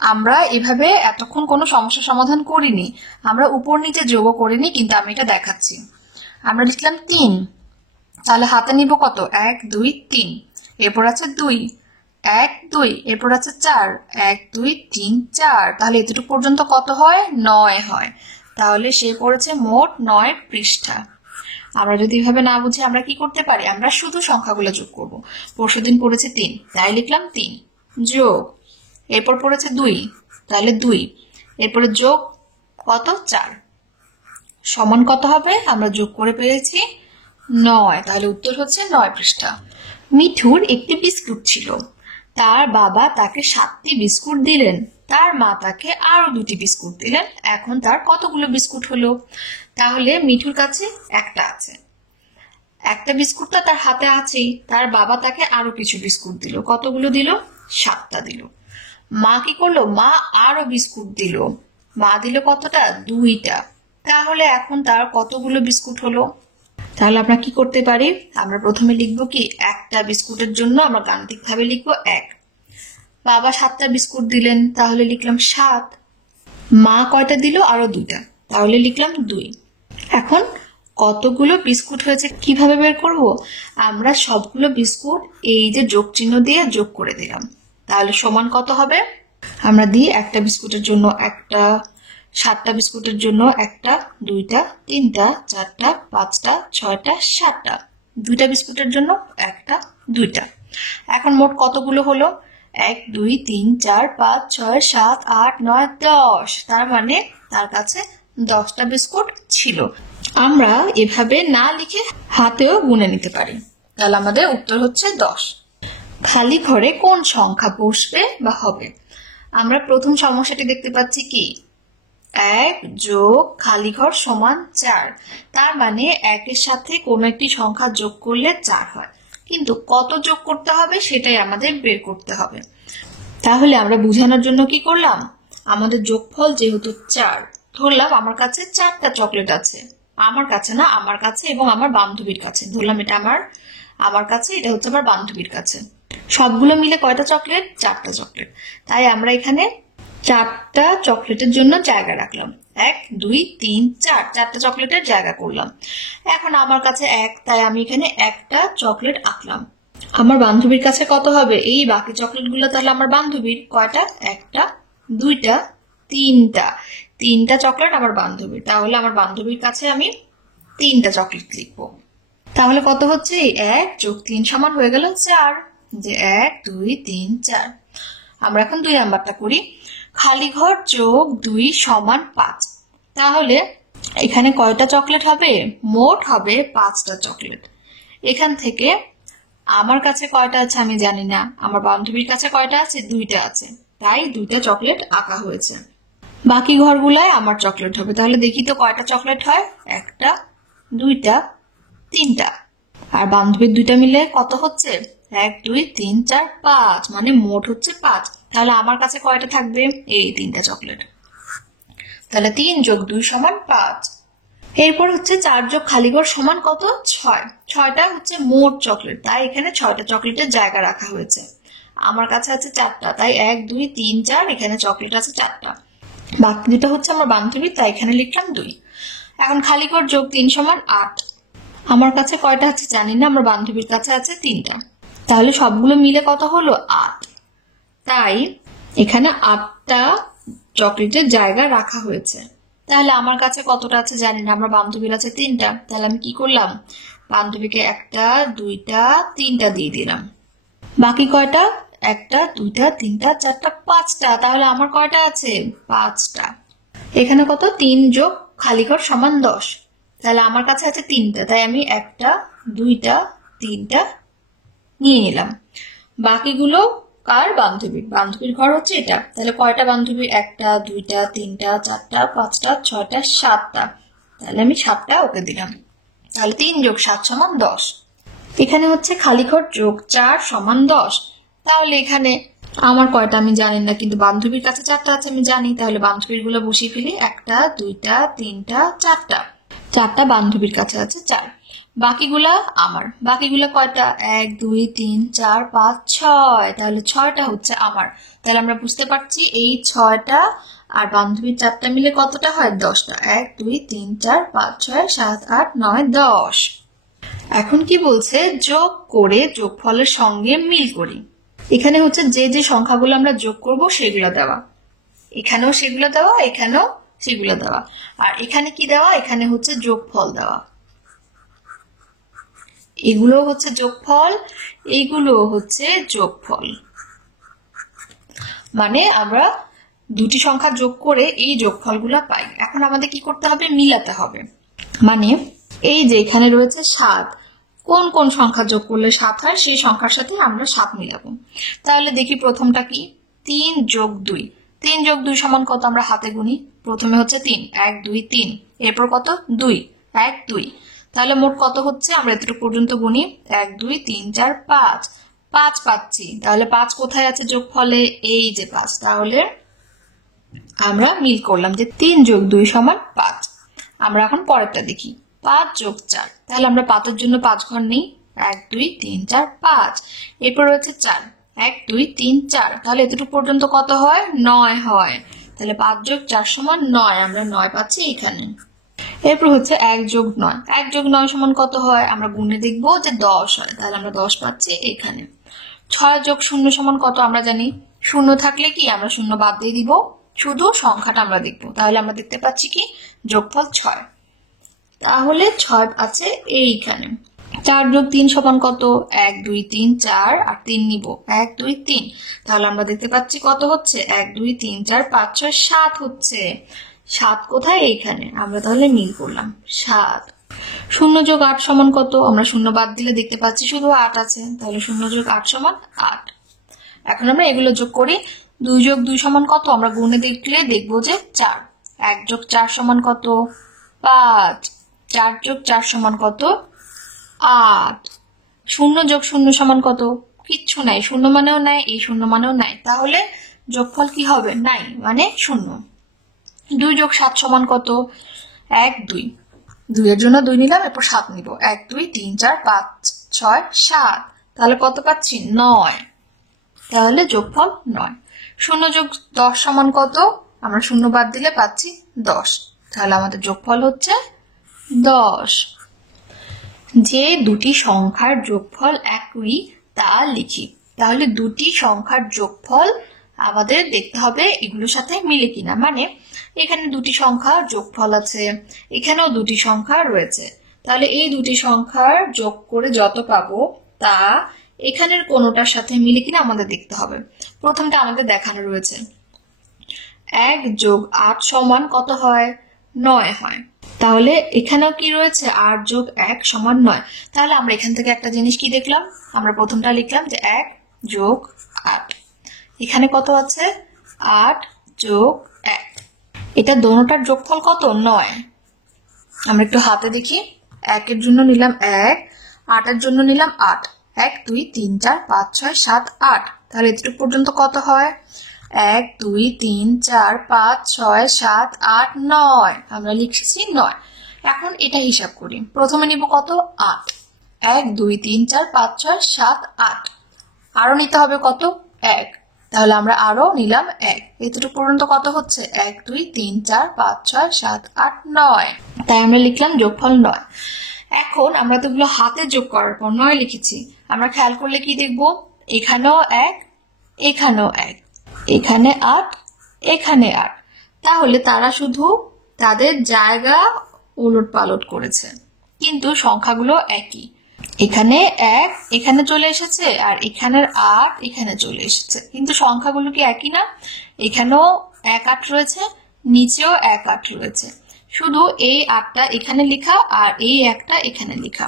আমরা এভাবে এতক্ষণ কোনো সমস্যা সমাধান করিনি, আমরা উপর নিচে যোগও করিনি, কিন্তু আমি এটা দেখাচ্ছি। আমরা লিখলাম 3, তাহলে হাতে নিব কত? 1 2 3, এরপর আছে 2 1 2, এরপর আছে 4 1 2 3 4, তাহলে এতটুকু পর্যন্ত কত হয়? 9 হয়। তাহলে সে পড়েছে মোট 9 পৃষ্ঠা। আমরা যদি এভাবে না বুঝি আমরা কি করতে পারি? আমরা শুধু সংখ্যাগুলো যোগ করব। পরশুদিন পড়েছে 3, তাই লিখলাম 3 যোগ, এরপর পড়েছে 2, তাহলে 2, এরপরে যোগ কত? 4, সমান কত হবে? আমরা যোগ করে পেয়েছি 9, তাহলে উত্তর হচ্ছে 9 পৃষ্ঠা। মিঠুর একটি বিস্কুট ছিল, তার বাবা তাকে 7টি বিস্কুট দিলেন, তার মা তাকে আরো 2টি বিস্কুট দিলেন। এখন তার কতগুলো বিস্কুট হলো? তাহলে মিঠুর কাছে একটা আছে, একটা বিস্কুট তো তার হাতে আছেই, তার বাবা তাকে আরো কিছু বিস্কুট দিল। কতগুলো দিল? 7টা দিল। মা কি করলো? মা আরো বিস্কুট দিল, মা দিল কতটা? 2টা। তাহলে এখন তার কতগুলো বিস্কুট হলো? তাহলে আমরা কি করতে পারি? আমরা প্রথমে লিখবো কি একটা বিস্কুটের জন্য আমরা গাণিতিক ভাবে লিখবো 1। বাবা 7টা বিস্কুট দিলেন, তাহলে লিখলাম 7। মা কয়টা দিল? আরো 2টা, তাহলে লিখলাম 2। এখন কতগুলো বিস্কুট হয়েছে কিভাবে বের করব? আমরা সবগুলো বিস্কুট এই যে যোগ চিহ্ন দিয়ে যোগ করে দিলাম, তাহলে সমান কত হবে? আমরা দিই একটা বিস্কুটের জন্য একটা, 7টা বিস্কুটের জন্য একটা, 2টা, 3টা, 4টা, 5টা, 6টা, 7টা, 2টা বিস্কুটের জন্য একটা, 2টা। এখন মোট কতগুলো হলো? 1 2 3 4 5 6 7 8 9 10, তার মানে তার কাছে 10টা বিস্কুট ছিল। আমরা এভাবে না লিখে হাতেও গুনে নিতে পারি। তাহলে আমাদের উত্তর হচ্ছে 10। খালি ঘরে কোন সংখ্যা বসবে বা হবে? আমরা প্রথম সমস্যাটি দেখতে পাচ্ছি কি 1 যোগ খালি ঘর সমান 4, তার মানে 1 এর সাথে কোন একটি সংখ্যা যোগ করলে 4 হয়, কিন্তু কত যোগ করতে হবে সেটাই আমাদের বের করতে হবে। তাহলে আমরা বোঝানোর জন্য কি করলাম, আমাদের যোগফল যেহেতু 4, ধরলাম আমার কাছে 4টা চকলেট আছে, আমার কাছে না, আমার কাছে এবং আমার বান্ধবীর কাছে, ধরলাম এটা আমার কাছে, এটা হচ্ছে আমার বান্ধবীর কাছে। সবগুলো মিলে কয়টা চকলেট? 4টা চকলেট। তাই আমরা এখানে 4টা চকলেটের জন্য জায়গা রাখলাম, 1 2 3 4, 4টা চকলেটের জায়গা করলাম। এখন আমার কাছে 1, তাই আমি এখানে একটা চকলেট আঁকলাম। আমার বান্ধবীর কাছে কত হবে? এই বাকি চকলেটগুলো তাহলে আমার বান্ধবীর কয়টা? 1টা 2টা 3টা চকলেট আমার বান্ধবীর, তাহলে আমার বান্ধবীর কাছে আমি 3টা চকলেট লিখবো। তাহলে কত হচ্ছে? 1 যোগ 3 সমান হয়ে গেল 4, যে 1 2 3 4। আমরা এখন 2 নাম্বারটা করি, খালি ঘর যোগ 2 সমান 5। তাহলে এখানে কয়টা চকলেট হবে? মোট হবে 5টা চকলেট। এখান থেকে আমার কাছে কয়টা আছে আমি জানি না, আমার বান্ধবীর কাছে কয়টা আছে? 2টা আছে, তাই 2টা চকলেট আঁকা হয়েছে। বাকি ঘরগুলায় আমার চকলেট হবে, তাহলে দেখি তো কয়টা চকলেট হয়। 1টা 2টা 3টা, আর বান্ধবীর 2টা মিলে কত হচ্ছে? 1 2 3 4 5, মানে মোট হচ্ছে 5। তাহলে আমার কাছে কয়টা থাকবে? এই 3টা চকলেট। তাহলে 3 যোগ 2 সমান 5। এরপর হচ্ছে 4 যোগ খালি ঘর সমান কত? 6। 6টা হচ্ছে মোট চকলেট, তাই এখানে 6টা চকলেটের জায়গা রাখা হয়েছে। আমার কাছে আছে 4টা, তাই 1 2 3 4, এখানে চকলেট আছে 4টা। বাকি দুটো হচ্ছে আমার বান্ধবী, তাই এখানে লিখলাম 2। এখন খালি ঘর যোগ 3 সমান 8। আমার কাছে কয়টা আছে জানি না, আমার বান্ধবীর কাছে আছে 3টা, তাহলে সবগুলো মিলে কত হলো? 8। তাই এখানে 8টা চকলেটের জায়গা রাখা হয়েছে। তাহলে আমার কাছে কতটা আছে জানি না, আমার বান্ধবীর আছে 3টা, তাহলে আমি কি করলাম? বান্ধবীকে 1টা 2টা 3টা দিয়ে দিলাম। বাকি কয়টা? 1টা 2টা 3টা 4টা 5টা, তাহলে আমার কয়টা আছে? 5টা। এখানে কত? 3 যোগ খালি ঘর সমান 10, তাহলে আমার কাছে আছে 3টা, তাই আমি 1টা 2টা 3টা নিয়ে নিলাম। বাকিগুলো কার? বান্ধবীর ঘর হচ্ছে এটা, তাহলে কয়টা বান্ধবী? 1টা 2টা 3টা 4টা 5টা 6টা 7টা, তাহলে আমি 7টা ওকে দিলাম। তাহলে 3 যোগ 7 সমান 10। এখানে হচ্ছে খালি ঘর যোগ 4 সমান 10। তাহলে এখানে আমার কয়টা আমি জানি না, কিন্তু বান্ধবীর কাছে 4টা আছে আমি জানি, তাহলে বান্ধবীর গুলো বসিয়ে ফেলি। 1টা 2টা 3টা 4টা বান্ধবীর কাছে আছে 4। বাকিগুলা আমার, বাকিগুলা কয়টা? 1 2 3 4 5 6, তাহলে 6টা হচ্ছে আমার। তাহলে আমরা বুঝতে পারছি এই 6টা আর বান্ধবীর 4টা মিলে কতটা হয়? 10টা। 1 2 3 4 5 6 7 8 9 10। এখন কি বলছে? যোগ করে যোগফলের সঙ্গে মিল করি। এখানে হচ্ছে যে যে সংখ্যাগুলো আমরা যোগ করব সেগুলো দেওয়া, এখানেও সেগুলো দেওয়া, এখানেও সেগুলো দেওয়া, আর এখানে কি দেওয়া? এখানে হচ্ছে যোগফল দেওয়া। এগুলো হচ্ছে যোগফল, এইগুলো হচ্ছে যোগফল। মানে আমরা দুটি সংখ্যা যোগ করে এই যোগফলগুলো পাই। এখন আমাদের কি করতে হবে? মিলাতে হবে। মানে এই যে এখানে রয়েছে 7, কোন কোন সংখ্যা যোগ করলে 7 হয় সেই সংখ্যার সাথে আমরা 7 মিলাবো। তাহলে দেখি প্রথমটা কি? 3 যোগ 2। 3 যোগ 2 সমান কত? আমরা হাতে গুনি। প্রথমে হচ্ছে 3, 1 2 3, এরপর কত? 2, 1 2। তাহলে মোট কত হচ্ছে? আমরা এতটুকু পর্যন্ত গুনি। 1 2 3 4 5, 5 পাচ্ছি। তাহলে 5 কোথায় আছে যোগফলে? এই যে 5। তাহলে আমরা মিল করলাম যে 3 যোগ 2 সমান 5। আমরা এখন পরেরটা দেখি, 5 যোগ 4। তাহলে আমরা 5 এর জন্য 5 ঘর নেই। 1 2 3 4 5, এরপর রয়েছে 4, 1 2 3 4। তাহলে এতটুকু পর্যন্ত কত হয়? 9 হয়। তাহলে 5 যোগ 4 সমান 9, আমরা 9 পাচ্ছি এখানে। এরপর হচ্ছে 1 যোগ 9। 1 যোগ 9 সমান কত হয়? আমরা গুণে দেখবো যে 10 হয়, তাহলে আমরা 10 পাচ্ছি এখানে। 6 যোগ 0 সমান কত? আমরা জানি 0 থাকলে কি আমরা 0 বাদ দিয়ে দিব, শুধু সংখ্যাটা আমরা দেখবো। তাহলে আমরা দেখতে পাচ্ছি কি যোগফল 6। তাহলে 6 আছে এইখানে। 4 যোগ 3 সমান কত? 1 2 3 4, আর 3 নিব। 1 2 3, তাহলে আমরা দেখতে পাচ্ছি কত হচ্ছে? 1 2 3 4 5 6 7 হচ্ছে। 7 কোথায়? এইখানে। আমরা তাহলে মিল করলাম 7। শূন্য যোগ 8 সমান কত? আমরা শূন্য বাদ দিলে দেখতে পাচ্ছি শুধু 8 আছে, তাহলে 0 যোগ 8 সমান 8। এখন আমরা এগুলো যোগ করি। 2 যোগ 2 সমান কত? আমরা গুণে দেখলে দেখবো যে 4। 1 যোগ 4 সমান কত? 5। 4 যোগ 4 সমান কত? 8। 0 যোগ 0 সমান কত? কিচ্ছু নাই, শূন্য মানেও নাই, এই শূন্য মানেও নাই, তাহলে যোগফল কি হবে? নাই, মানে 0। 2 যোগ 7 সমান কত? 1 2। 2 এর জন্য 2 নিলাম, এরপর 7 নিব। 1 2 3 4 5 6 7, তাহলে কত পাচ্ছি? 9। তাহলে যোগফল 9। 0 যোগ 10 সমান কত? আমরা শূন্য বাদ দিলে পাচ্ছি 10, তাহলে আমাদের যোগফল হচ্ছে 10। যে দুটি সংখ্যার যোগফল একই তা লিখি। তাহলে দুটি সংখ্যার যোগফল আমাদের দেখতে হবে এগুলোর সাথে মিলে কিনা, মানে এখানে দুটি সংখ্যার যোগফল আছে, এখানেও দুটি সংখ্যা রয়েছে, তাহলে এই দুটি সংখ্যার যোগ করে যত পাবো তা এখানের কোনোটার সাথে মিলে কিনা আমাদের দেখতে হবে। প্রথমটা আমাদের দেখানো রয়েছে, 1 যোগ 8 সমান কত হয়? 9 হয়। তাহলে এখানেও কি রয়েছে? 8 যোগ 1 সমান 9। তাহলে আমরা এখান থেকে একটা জিনিস কি দেখলাম? আমরা প্রথমটা লিখলাম যে 1 যোগ 8, এখানে কত আছে? 8 যোগ 1, এটা দোনোটার যোগফল কত? 9। আমরা একটু হাতে দেখি। 1 এর জন্য নিলাম 1, 8 এর জন্য নিলাম 8। 1 2 3 4 5 6 7 8, তাহলে এতটুকু পর্যন্ত কত হয়? 1 2 3 4 5 6 7 8 9, আমরা লিখেছি 9। এখন এটা হিসাব করি। প্রথমে নিব কত? 8। 1 2 3 4 5 6 7 8, আরো নিতে হবে কত? 1, তাহলে আমরা আরো নিলাম 1। এতটুকু পর্যন্ত কত হচ্ছে? 1 2 3 4 5 6 7 8 9, তাই আমরা লিখলাম যোগফল 9। এখন আমরা তো এগুলো হাতে যোগ করার পর 9 লিখেছি, আমরা খেয়াল করলে কি দেখব? এখানেও 1, এখানেও 1, এখানে 8, এখানে 8, তাহলে তারা শুধু তাদের জায়গা উলট পালট করেছে, কিন্তু সংখ্যাগুলো একই। এখানে 1 এখানে চলে এসেছে, আর এখানের 8 এখানে চলে এসেছে, কিন্তু সংখ্যাগুলো কি একই না? এখানেও 1 8 রয়েছে, নিচেও 1 8 রয়েছে, শুধু এই 8টা এখানে লেখা আর এই 1টা এখানে লেখা।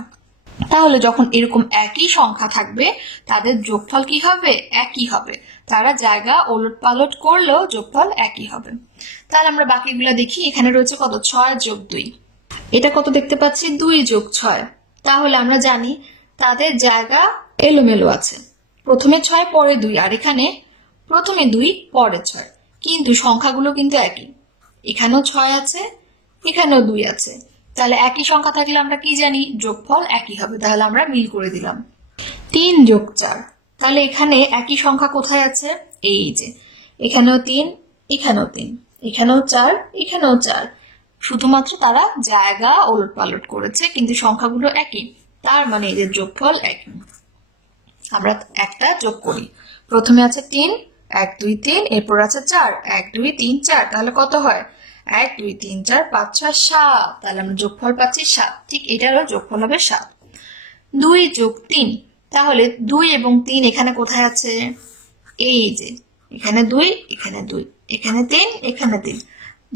তাহলে যখন এরকম একই সংখ্যা থাকবে তাদের যোগফল কি হবে? একই হবে। তারা জায়গা ওলট পালট করলেও যোগফল একই হবে। তাহলে আমরা বাকিগুলো দেখি। এখানে রয়েছে কত? 6 যোগ 2, এটা কত দেখতে পাচ্ছি? 2 যোগ 6। তাহলে আমরা জানি তাদের জায়গা এলোমেলো আছে, প্রথমে 6 পরে 2, আর এখানে প্রথমে 2 পরে 6, কিন্তু সংখ্যাগুলো কিন্তু একই। এখানেও 6 আছে, এখানেও 2 আছে, তাহলে একই সংখ্যা থাকলে আমরা কি জানি? যোগফল একই হবে। তাহলে আমরা মিল করে দিলাম। 3 যোগ 4, তাহলে এখানে একই সংখ্যা কোথায় আছে? এই যে এখানেও 3, এখানেও 3, এখানেও 4, এখানেও 4, শুধুমাত্র তারা জায়গা ওলট পালট করেছে, কিন্তু সংখ্যাগুলো একই, তার মানে এদের যোগফল একই। আমরা একটা যোগ করি। প্রথমে আছে 3, 1 2 3, এরপর আছে 4, 1 2 3 4, তাহলে কত হয়? 1 2 3 4 5 6 7, তাহলে আমরা যোগফল পাচ্ছি 7। ঠিক এটারও যোগফল হবে 7। 2 যোগ 3, তাহলে 2 এবং 3 এখানে কোথায় আছে? এই যে এখানে 2, এখানে 2, এখানে 3, এখানে 3,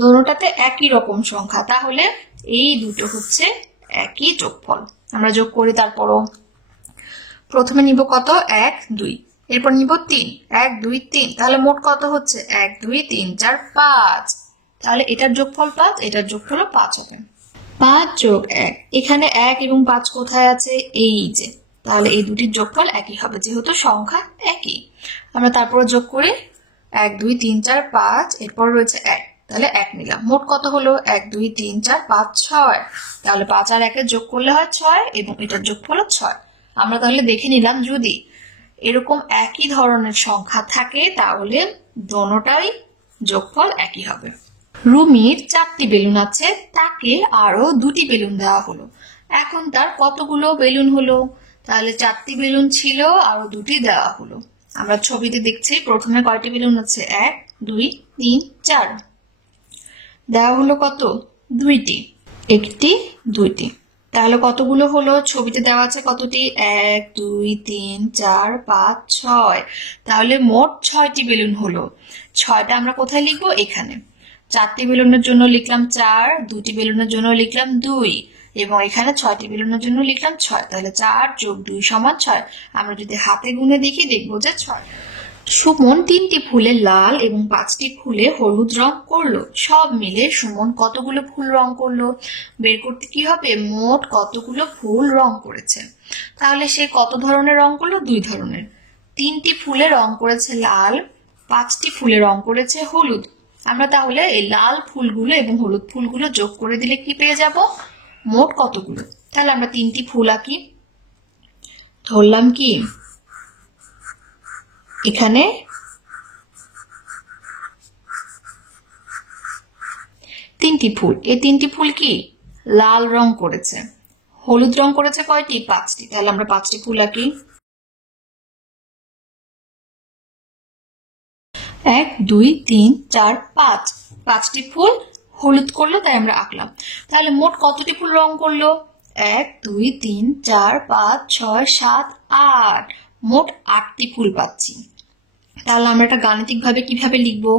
দোনোটাতে একই রকম সংখ্যা, তাহলে এই দুটো হচ্ছে একই যোগফল। আমরা যোগ করি। তারপরও প্রথমে নিব কত? 1 2, এরপর নিব 3, 1 2 3, তাহলে মোট কত হচ্ছে? 1 2 3 4 5, তাহলে এটার যোগফল 5, এটার যোগফল 5 হবে। 5 যোগ 1, এখানে 1 এবং 5 কোথায় আছে? এই যে, তাহলে এই দুটির যোগফল একই হবে যেহেতু সংখ্যা একই। আমরা তারপরে যোগ করি। 1 2 3 4 5, এরপর রয়েছে 1, তাহলে 1 নিলাম। মোট কত হলো? 1 2 3 4 5 6, তাহলে 5 আর 1 এর যোগ করলে হয় 6, এবং এটার যোগফল 6। আমরা তাহলে দেখে নিলাম যদি এরকম একই ধরনের সংখ্যা থাকে তাহলে দোনোটাই যোগফল একই হবে। রুমির 4টি বেলুন আছে, তাকে আরো 2টি বেলুন দেওয়া হলো। এখন তার কতগুলো বেলুন হলো? তাহলে 4টি বেলুন ছিল, আরো 2টি দেওয়া হলো। আমরা ছবিতে দেখছি প্রথমে কয়টি বেলুন আছে? 1 2 3 4, দেওয়া হলো কত? 2টি, 1টি 2টি, তাহলে কতগুলো হলো? ছবিতে দেওয়া আছে কতটি? 1 2 3 4 5 6, তাহলে মোট 6টি বেলুন হলো। 6টা আমরা কোথায় লিখবো? এখানে। 4টি বেলুনের জন্য লিখলাম 4, 2টি বেলুনের জন্য লিখলাম 2, এবং এখানে 6টি বেলুনের জন্য লিখলাম 6, তাহলে 4 যোগ 2 সমান 6। আমরা যদি হাতে গুনে দেখি দেখবো যে 6। সুমন 3টি ফুলে লাল এবং 5টি ফুলে হলুদ রং করলো। সব মিলে সুমন কতগুলো ফুল রং করলো? বের করতে কি হবে? মোট কতগুলো ফুল রং করেছে। তাহলে সে কত ধরনের রং করলো? 2 ধরনের। 3টি ফুলে রং করেছে লাল, 5টি ফুলে রং করেছে হলুদ। আমরা তাহলে এই লাল ফুলগুলো এবং হলুদ ফুলগুলো যোগ করে দিলে কি পেয়ে যাব? মোট কতগুলো। তাহলে আমরা 3টি ফুল আঁকি। ধরলাম কি এখানে 3টি ফুল। এই 3টি ফুল কি লাল রং করেছে। হলুদ রং করেছে কয়টি? 5টি। তাহলে আমরা 5টি ফুল আঁকি। 1 2 3 4 5, 5টি ফুল হলুদ করলো, তাই আমরা আঁকলাম। তাহলে মোট কতটি ফুল রং করলো? 1 2 3 4 5 6 7 8, মোট 8টি ফুল পাচ্ছি। তাহলে আমরা এটা গাণিতিক ভাবে কিভাবে লিখবো?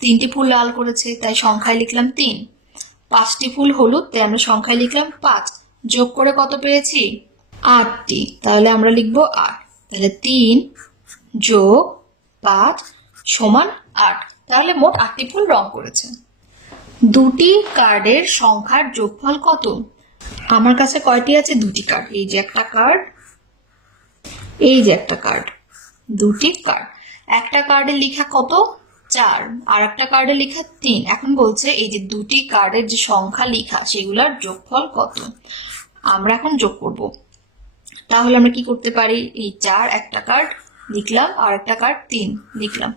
3টি ফুল লাল করেছে, তাই সংখ্যায় লিখলাম 3। 5টি ফুল হলুদ, তাই আমরা সংখ্যায় লিখলাম 5। যোগ করে কত পেয়েছি? 8টি। তাহলে আমরা লিখবো 8। তাহলে 3 যোগ 5 সমান 8। তাহলে মোট 8টি ফুল রং করেছে। দুটি কার্ডের সংখ্যার যোগফল কত? আমার কাছে কয়টি আছে? 2টি কার্ড। এই যে একটা কার্ড, এই যে একটা কার্ড, 2টি কার্ড। একটা কার্ডে লেখা কত? 4, আর একটা কার্ডে লেখা 3। এখন বলছে এই যে 2টি কার্ডের যে সংখ্যা লেখা সেগুলোর যোগফল কত। আমরা এখন যোগ করব। তাহলে আমরা কি করতে পারি? এই 4 একটা কার্ড লিখলাম, আর একটা কার্ড 3 লিখলাম।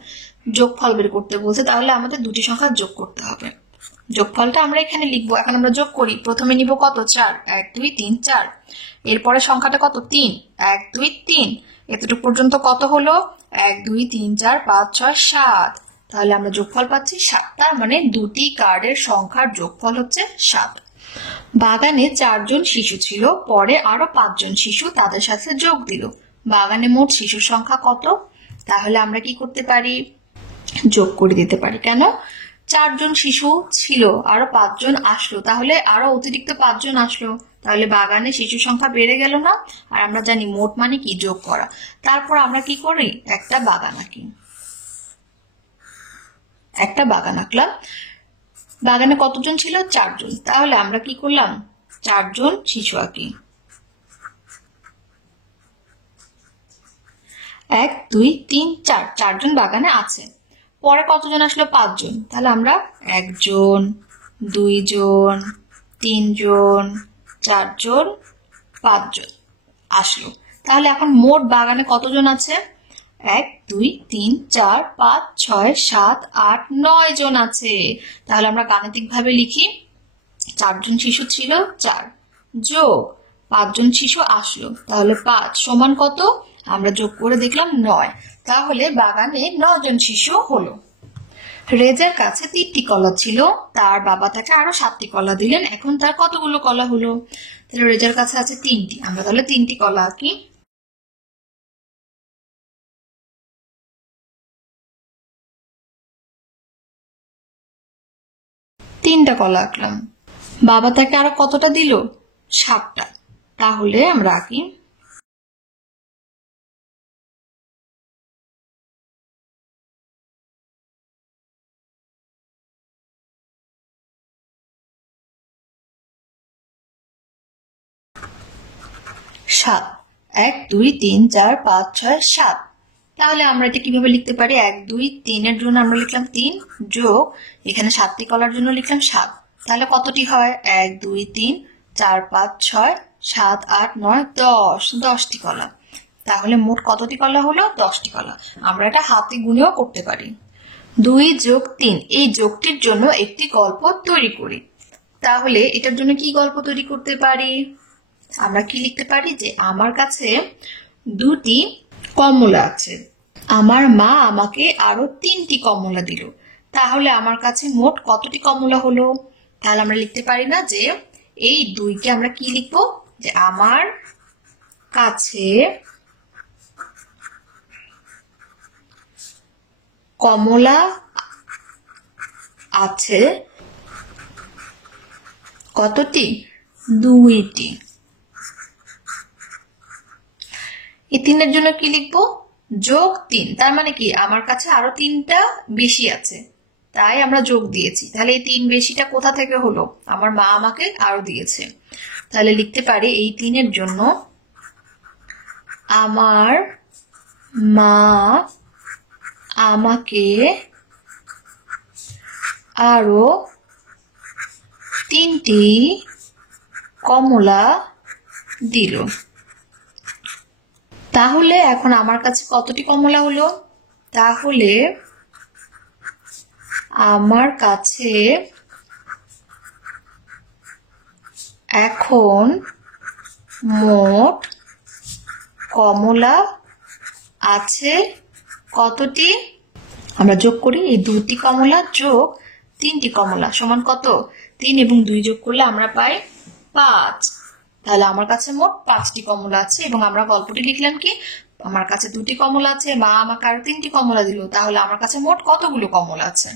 যোগফল বের করতে বলছে, তাহলে আমাদের 2টি সংখ্যা যোগ করতে হবে। যোগফলটা আমরা এখানে লিখবো। এখন আমরা যোগ করি। প্রথমে নিব কত? 4, 1 2 3 4। এরপরে সংখ্যাটা কত? 3, 1 2 3। এতটুকু পর্যন্ত কত হলো? 1 2 3 4 5 6 7। তাহলে আমরা যোগফল পাচ্ছি 7। তার মানে 2টি কার্ডের সংখ্যার যোগফল হচ্ছে 7। বাগানে 4 জন শিশু ছিল, পরে আরো 5 জন শিশু তাদের সাথে যোগ দিল। বাগানে মোট শিশুর সংখ্যা কত? তাহলে আমরা কি করতে পারি? যোগ করে দিতে পারি। কেন? 4 জন শিশু ছিল, আরো 5 জন আসলো, তাহলে আরো অতিরিক্ত 5 জন আসলো, তাহলে বাগানে শিশু সংখ্যা বেড়ে গেল না? আর আমরা জানি মোট মানে কি? যোগ করা। তারপর আমরা কি করি? একটা বাগান আঁকি। একটা বাগান আঁকলাম। বাগানে কতজন ছিল? 4 জন। তাহলে আমরা কি করলাম? 4 জন শিশু আঁকি। 1 2 3 4, 4 জন বাগানে আছে। পরে কতজন আসলো? 5 জন। তাহলে আমরা 1 জন 2 জন 3 জন 4 জন 5 জন আসলো। তাহলে এখন মোট বাগানে কতজন আছে? 1 2 3 4 5 6 7 8 9 জন আছে। তাহলে আমরা গাণিতিক ভাবে লিখি 4 জন শিশু ছিল 4 যোগ 5 জন শিশু আসলো, তাহলে 5 সমান কত? আমরা যোগ করে দেখলাম 9। তাহলে বাগানে 9 জন শিশু হলো। রেজার কাছে 3টি কলা ছিল, তার বাবা তাকে আরো 7টি কলা দিলেন। এখন তার কতগুলো কলা হলো? তাহলে রেজার কাছে আছে 3টি। আমরা তাহলে 3টি কলা আঁকি। 3টা কলা আঁকলাম। বাবা তাকে আরো কতটা দিল? 7টা। তাহলে আমরা আঁকি 7। 1 2 3 4 5 6 7। তাহলে আমরা এটা কিভাবে লিখতে পারি? 1 2 3 এর জন্য আমরা লিখলাম 3 যোগ এখানে 7টি কলার জন্য লিখলাম 7। তাহলে কতটি হয়? 1 2 3 4 5 6 7 8 9 10, 10টি কলা। তাহলে মোট কতটি কলা হলো? 10টি কলা। আমরা এটা হাতে গুনেও করতে পারি। 2 যোগ 3, এই যোগটির জন্য একটি গল্প তৈরি করি। তাহলে এটার জন্য কি গল্প তৈরি করতে পারি? আমরা কি লিখতে পারি? যে আমার কাছে 2টি কমলা আছে, আমার মা আমাকে আরো 3টি কমলা দিল, তাহলে আমার কাছে মোট কতটি কমলা হলো? তাহলে আমরা লিখতে পারি না যে এই 2কে আমরা কি লিখবো? যে আমার কাছে কমলা আছে কতটি? 2টি। এই 3-এর জন্য কি লিখবো? যোগ 3। তার মানে কি আমার কাছে আরো 3টা বেশি আছে, তাই আমরা যোগ দিয়েছি। তাহলে এই 3 বেশিটা কোথা থেকে হলো? আমার মা আমাকে আরো দিয়েছে। তাহলে লিখতে পারি এই 3-এর জন্য আমার মা আমাকে আরো 3টি কমলা দিল। তাহলে এখন আমার কাছে কতটি কমলা হলো? তাহলে আমার কাছে এখন মোট কমলা আছে কতটি? আমরা যোগ করি, এই 2টি কমলা যোগ 3টি কমলা সমান কত? 3 এবং 2 যোগ করলে আমরা পাই 5। তাহলে আমার কাছে মোট 5টি কমলা আছে এবং আমরা গল্পটি লিখলাম কি আমার কাছে 2টি কমলা আছে, মা আমাকে আরো 3টি কমলা দিল। তাহলে আমার কাছে মোট কতগুলো কমলা আছে?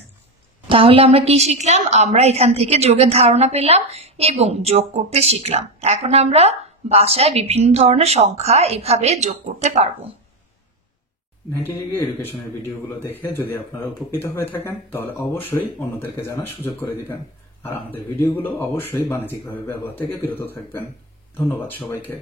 তাহলে আমরা কি শিখলাম? আমরা এখান থেকে যোগের ধারণা পেলাম এবং যোগ করতে শিখলাম। এখন আমরা বাসায় বিভিন্ন ধরনের সংখ্যা এভাবে যোগ করতে পারবো। 90 ডিগ্রি এডুকেশনের ভিডিওগুলো দেখে যদি আপনারা উপকৃত হয়ে থাকেন তাহলে অবশ্যই অন্যদেরকে জানার সুযোগ করে দিবেন। আর আমাদের ভিডিওগুলো অবশ্যই বাণিজ্যিকভাবে ব্যবহার থেকে বিরত থাকবেন। ধন্যবাদ সবাইকে।